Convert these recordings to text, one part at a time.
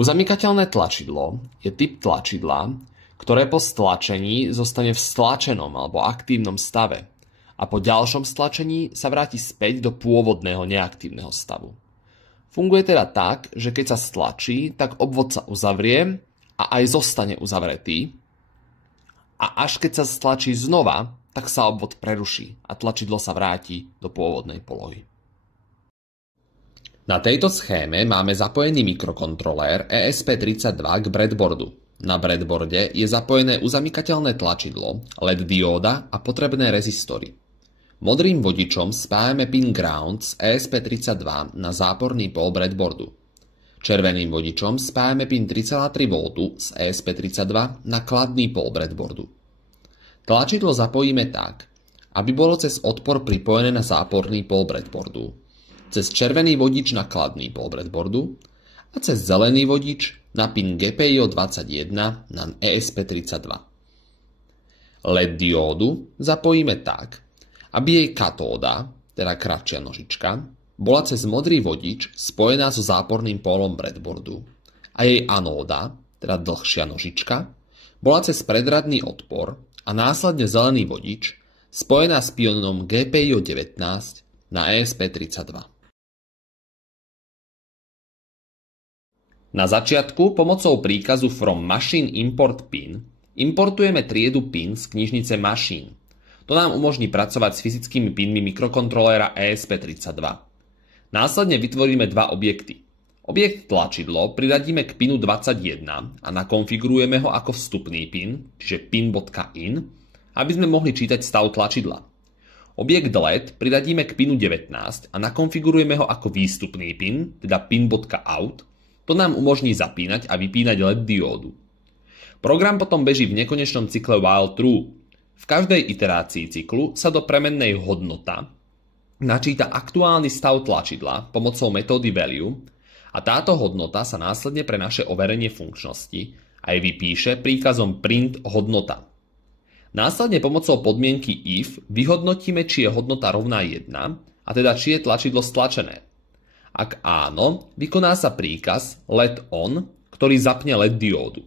Uzamykateľné tlačidlo je typ tlačidla, ktoré po stlačení zostane v stlačenom alebo aktívnom stave a po ďalšom stlačení sa vráti späť do pôvodného neaktívneho stavu. Funguje teda tak, že keď sa stlačí, tak obvod sa uzavrie a aj zostane uzavretý a až keď sa stlačí znova, tak sa obvod preruší a tlačidlo sa vráti do pôvodnej polohy. Na tejto schéme máme zapojený mikrokontrolér ESP32 k breadboardu. Na breadboarde je zapojené uzamykateľné tlačidlo, LED dióda a potrebné rezistory. Modrým vodičom spájame pin ground z ESP32 na záporný pól breadboardu. Červeným vodičom spájame pin 3,3 V z ESP32 na kladný pól breadboardu. Tlačidlo zapojíme tak, aby bolo cez odpor pripojené na záporný pól breadboardu, cez červený vodič na kladný pól breadboardu a cez zelený vodič na pin GPIO 21 na ESP32. LED diódu zapojíme tak, aby jej katóda, teda kratšia nožička, bola cez modrý vodič spojená so záporným pólom breadboardu a jej anóda, teda dlhšia nožička, bola cez predradný odpor a následne zelený vodič spojená s pionom GPIO 19 na ESP32. Na začiatku pomocou príkazu from machine import pin importujeme triedu pin z knižnice machine. To nám umožní pracovať s fyzickými pinmi mikrokontroléra ESP32. Následne vytvoríme dva objekty. Objekt tlačidlo priradíme k pinu 21 a nakonfigurujeme ho ako vstupný pin, čiže pin.in, aby sme mohli čítať stav tlačidla. Objekt LED priradíme k pinu 19 a nakonfigurujeme ho ako výstupný pin, teda pin.out. To nám umožní zapínať a vypínať LED diódu. Program potom beží v nekonečnom cykle while true. V každej iterácii cyklu sa do premennej hodnota načíta aktuálny stav tlačidla pomocou metódy value a táto hodnota sa následne pre naše overenie funkčnosti aj vypíše príkazom print hodnota. Následne pomocou podmienky if vyhodnotíme, či je hodnota rovná 1, a teda či je tlačidlo stlačené. Ak áno, vykoná sa príkaz LED on, ktorý zapne LED diódu.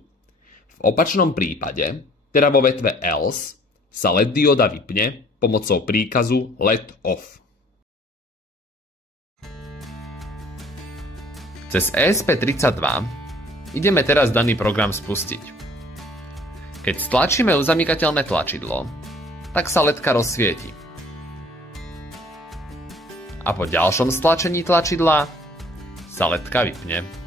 V opačnom prípade, teda vo vetve else, sa LED dióda vypne pomocou príkazu LED off. Cez ESP32 ideme teraz daný program spustiť. Keď stlačíme uzamykateľné tlačidlo, tak sa ledka rozsvieti. A po ďalšom stlačení tlačidla sa ledka vypne.